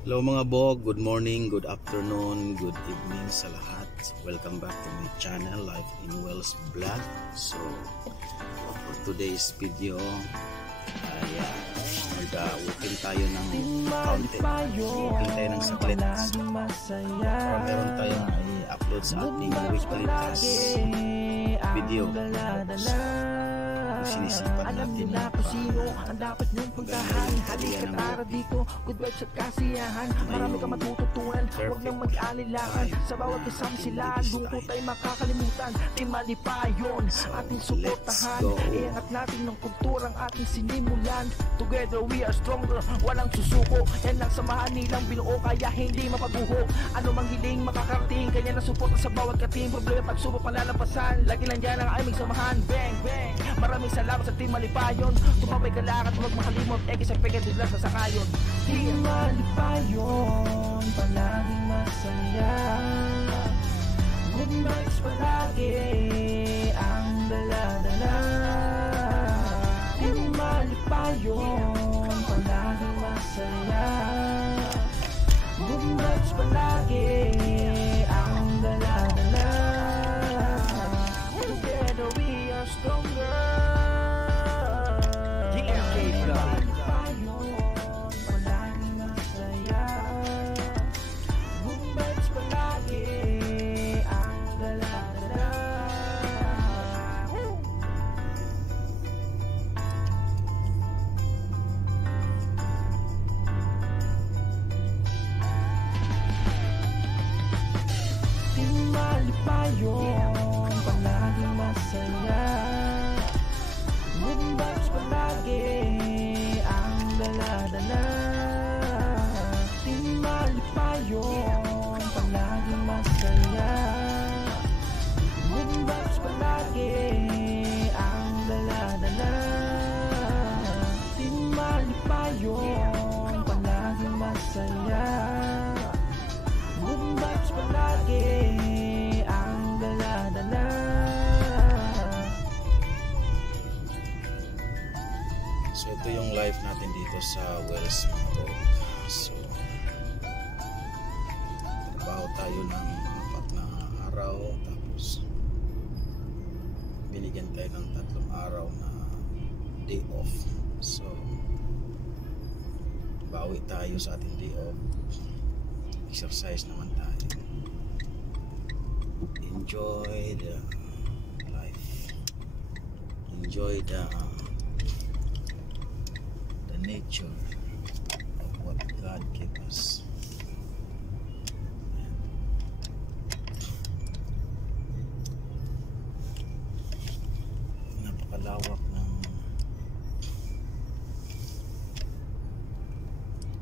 Hello mga bog, good morning, good afternoon, good evening sa lahat. Welcome back to my channel, Life in Wells Vlog. So, for today's video ay mag-walking tayo ng content. Walking tayo ng saglit. So, meron tayong i-upload sa ating weekly task video. Sinisipan natin na ang dapat niyong puntahan. Halikat araw dito, good vibes at kasiyahan. Marami kang matututunan, huwag nang mag-alilangan. Sa bawat isang sila, lungkot ay makakalimutan. Di malipayon, ating suportahan. Iangat natin ng kulturang ating sinimulan. Together we are stronger, walang susuko. Yan ang samahan nilang binuo, kaya hindi mapaguho. Ano mang hiling makakarating, kanya na suporta sa bawat kating. Problema pagsubok malalampasan, lagi lang dyan ang aming samahan. Bang bang, maraming salamat sa Team Malipayon. Tumabay ka lakad, huwag makalimot, sa pegadula sa sakayon. Team Malipayon, palaging masaya. Good vibes palagi ang dala-dala. Team Malipayon, palaging masaya. Good vibes palagi ang dala-dala. Together we are stronger. Malipayon, palaging masaya. Good vibes palagi ang dala-dala. Team Malipayon, palaging masaya. Good vibes palagi ang dala-dala. Team Malipayon, palaging masaya. Good vibes palagi ang dala-dala. So ito yung live natin dito sa Wells mga bog. So trabaho tayo ng 4 na araw, tapos binigyan tayo ng 3 araw na day off. So bawi tayo sa ating day off. Exercise naman tayo. Enjoy the life. Enjoy the nature of what God gave us. Napakalawak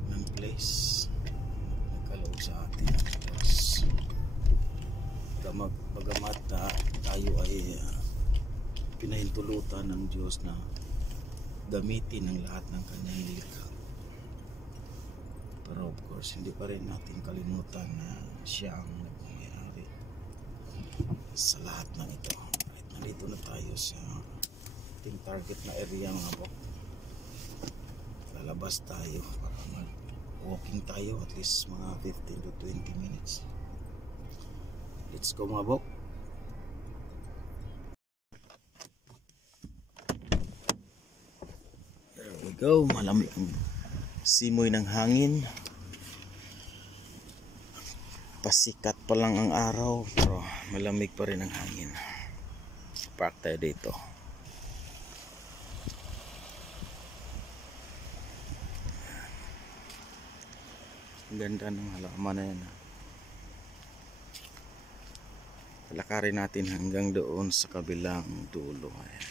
ng place sa atin. Bagamat na tayo ay pinahintulutan ng Diyos na gamitin ang lahat ng kanyang likha, pero of course hindi pa rin natin kalimutan na siya ang nagmamayari sa lahat ng ito. Right, nandito na tayo sa ating target na area mga bok. Lalabas tayo para walking tayo at least mga 15 to 20 minutes. Let's go mga bok. There we go. Malamig ang simoy ng hangin. Pasikat pa lang ang araw pero malamig pa rin ang hangin. Park tayo dito. Ganda ng halaman na yan. Lakarin natin hanggang doon sa kabilang dulo. Ayan.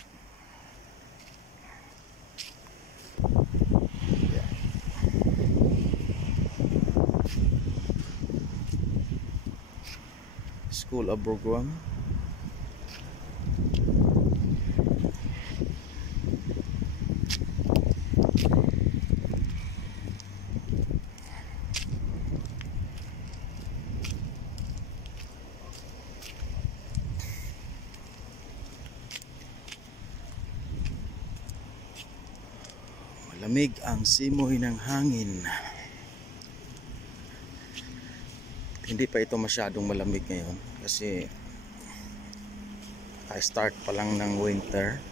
Yeah. School of Program. Malamig ang simoy ng hangin. hindi pa ito masyadong malamig ngayon kasi start pa lang ng winter.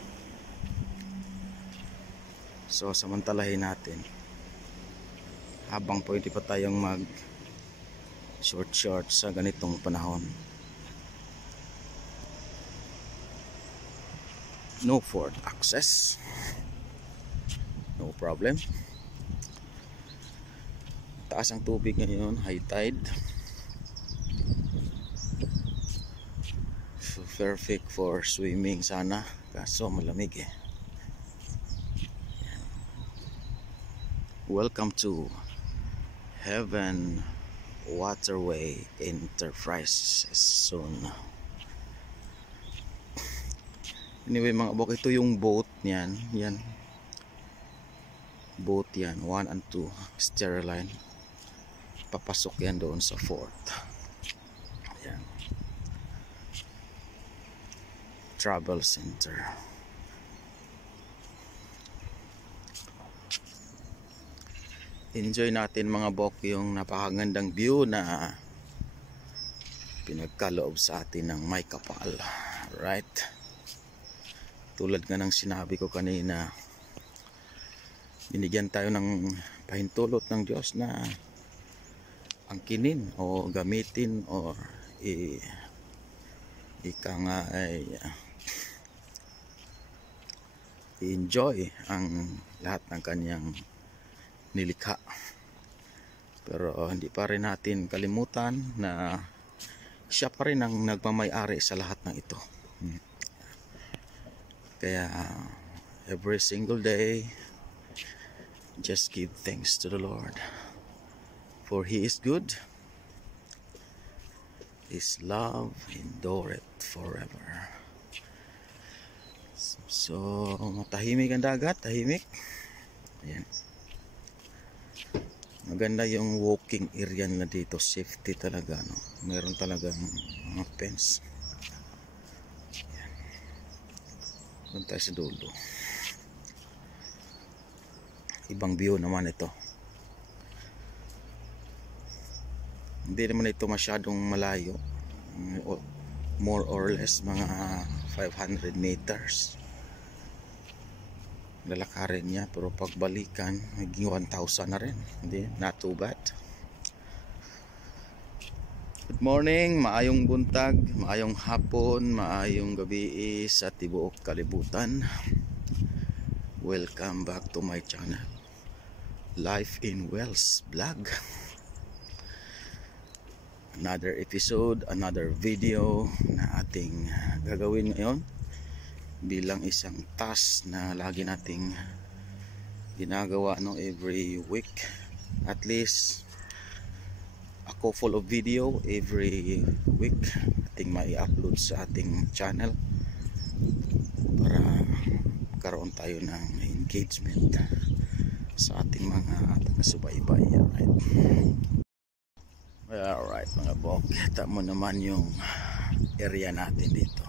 So samantalahin natin habang pwede pa tayong mag short sa ganitong panahon. No Ford access, no problem. Taas ang tubig ngayon, high tide. So perfect for swimming sana, kaso malamig eh. Welcome to Heaven Waterway Enterprises soon. Anyway mga bok, ito yung boat niyan. Yan. Boat yan. 1 and 2. Stereoline. Papasok yan doon sa fort. Yan. Travel Center. Enjoy natin mga bok yung napakagandang view na pinagkaloob sa atin ng may kapal. Right? Tulad nga ng sinabi ko kanina, binigyan tayo ng pahintulot ng Diyos na angkinin o gamitin o ika nga ay enjoy ang lahat ng kanyang nilikha. Pero hindi pa rin natin kalimutan na siya pa rin ang nagmamay-ari sa lahat ng ito. Kaya every single day, just give thanks to the Lord, for He is good. His love endureth forever. So tahimik ang dagat, tahimik. Ayan. Maganda yung walking area na dito, safety talaga, no? Meron talagang mga fence. Doon tayo sa dulo. Ibang view naman ito. Hindi naman ito masyadong malayo. More or less mga 500 meters. Lalakarin niya, pero pagbalikan maging 1,000 na rin. Hindi, not too bad. Good morning, maayong buntag, maayong hapon, maayong gabi sa tibuok kalibutan. Welcome back to my channel, Life in Wells Vlog. Another episode, another video na ating gagawin ngayon bilang isang task na lagi nating ginagawa, no, every week. At least a couple of video every week ating mai-upload sa ating channel para karoon tayo ng engagement sa ating mga taga-subaybay. Alright mga bok, kita mo naman yung area natin dito.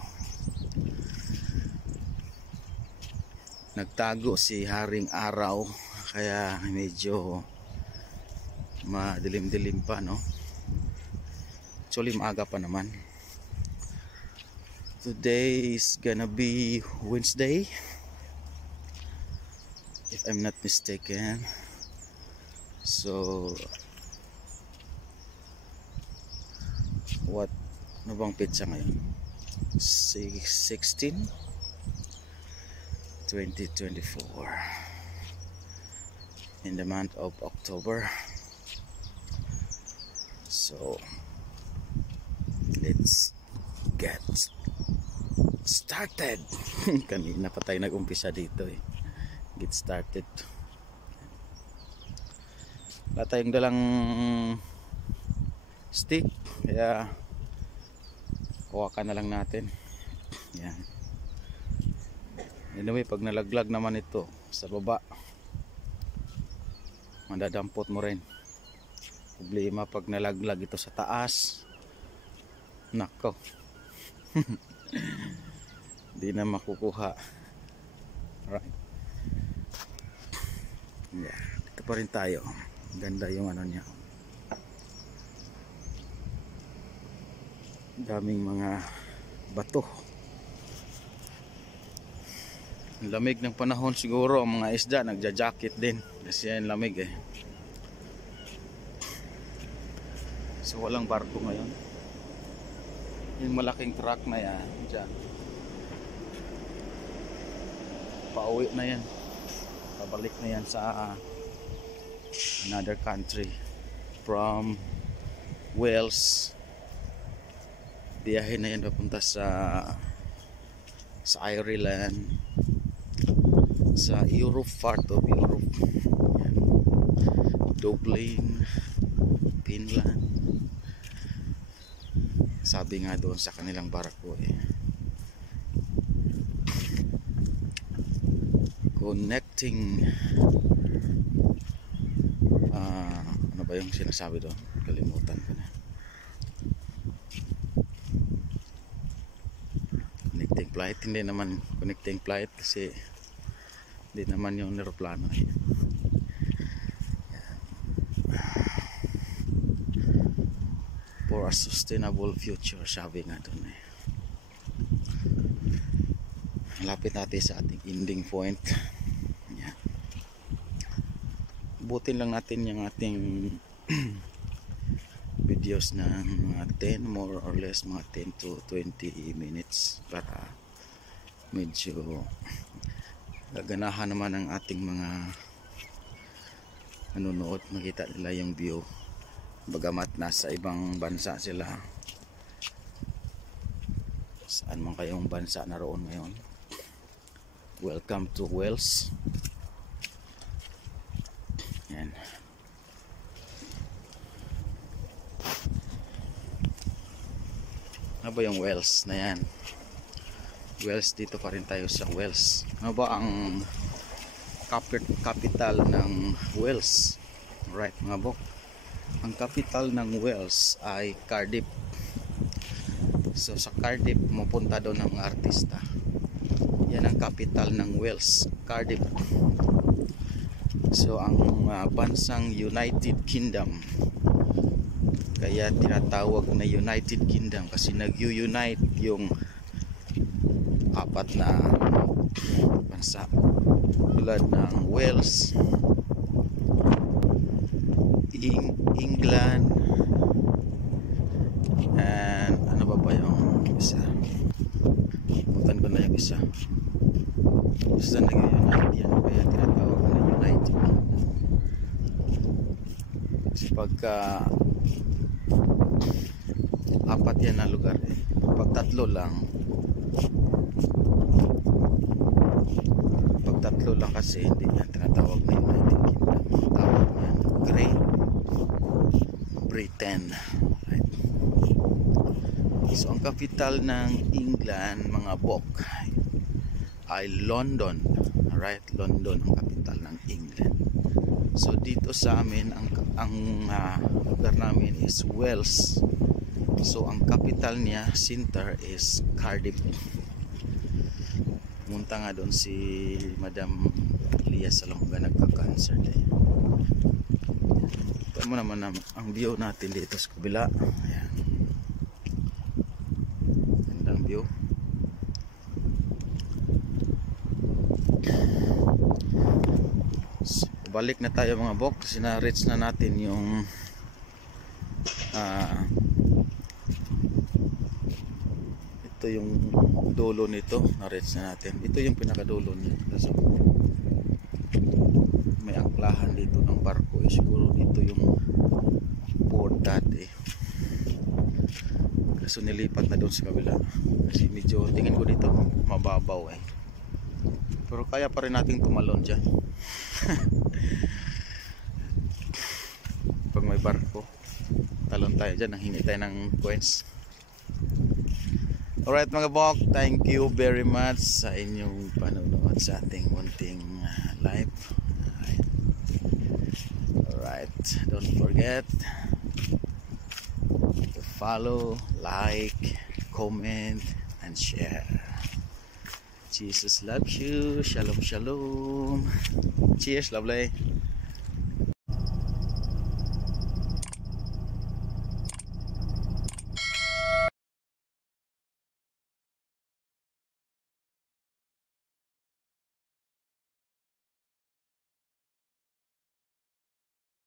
Nagtago si Haring Araw kaya medyo madilim-dilim pa, no? Actually maaga pa naman. Today is gonna be Wednesday, if I'm not mistaken. So what, ano bang petsa ngayon? 16 2024, in the month of October. So let's get started. Kanina pa tayo nag-umpisa dito eh. Get started. Wala tayong dalang stick, kaya hawakan na lang natin. Yan. Anyway, pag nalaglag naman ito sa baba, mandadampot mo rin. Problema pag nalaglag ito sa taas, nako. Hindi na makukuha. Alright. Yeah. Ito pa rin tayo. Ganda yung ano niya. Daming mga bato. Ang lamig ng panahon siguro, ang mga isda nagja-jacket din kasi ang lamig eh. So walang barko ngayon. Yung malaking truck na yan dyan, pauwi na yan, pabalik na yan sa another country. From Wales, biyahe na yan papunta sa Ireland, sa Europe, part of Europe. Yan. Dublin, Finland. Sabi nga doon sa kanilang barko eh, connecting ano ba yung sinasabi doon? Kalimutan ko na. Connecting flight, hindi naman connecting flight kasi hindi naman yung aeroplano eh. For a sustainable future, sabi nga doon eh. Lapit natin sa ating ending point. Yan. Butin lang natin yung ating videos ng mga 10, more or less mga 10 to 20 minutes para medyo gaganahan naman ang ating mga nanonood, makita nila yung view. Bagamat nasa ibang bansa sila, saan man kayong bansa naroon ngayon, welcome to Wales. Yan. Ano ba yung Wales na yan? Wales, dito pa rin tayo sa Wales. Ano ba ang capital ng Wales? Right mga bok, ang capital ng Wales ay Cardiff. So sa Cardiff pupunta doon ang mga artista. Yan ang capital ng Wales, Cardiff. So ang bansang United Kingdom, kaya tinatawag na United Kingdom kasi nag-unite yung apat na bansa tulad ng Wales, England, and ano ba yung isa? Butan ko na yung isa. Basta nag-unite yan, kaya tinatawag na United Kingdom. Kasi pagka apat yan na lugar eh, pag tatlo lang kasi hindi yan tinatawag na United Kingdom. Tawag yan Great Britain, right? So ang capital ng England mga bok ay London, right? London ang capital ng England. So dito sa amin ang lugar namin is Wales. So ang capital niya, center, is Cardiff. Pumunta nga doon si Madam Lia Salonga, nagka-cancer eh. Ito mo naman ang view natin dito sa kabila. Ayan. Gandang view. So, balik na tayo mga bok kasi na-reach na natin yung ito yung dulo nito, na-reach na natin. Ito yung pinakadulo niya. So, may angklahan dito ng barko eh. Siguro dito yung port dati. Kaso nilipat na doon sa kabila. Kasi medyo tingin ko dito mababaw eh. Pero kaya pa rin nating tumalon dyan. Pag may barko, talon tayo dyan, nanghingi tayo ng coins. Alright mga bok, thank you very much sa inyong panonood sa ating munting live. Alright, don't forget to follow, like, comment, and share. Jesus loves you. Shalom, shalom. Cheers, lovely.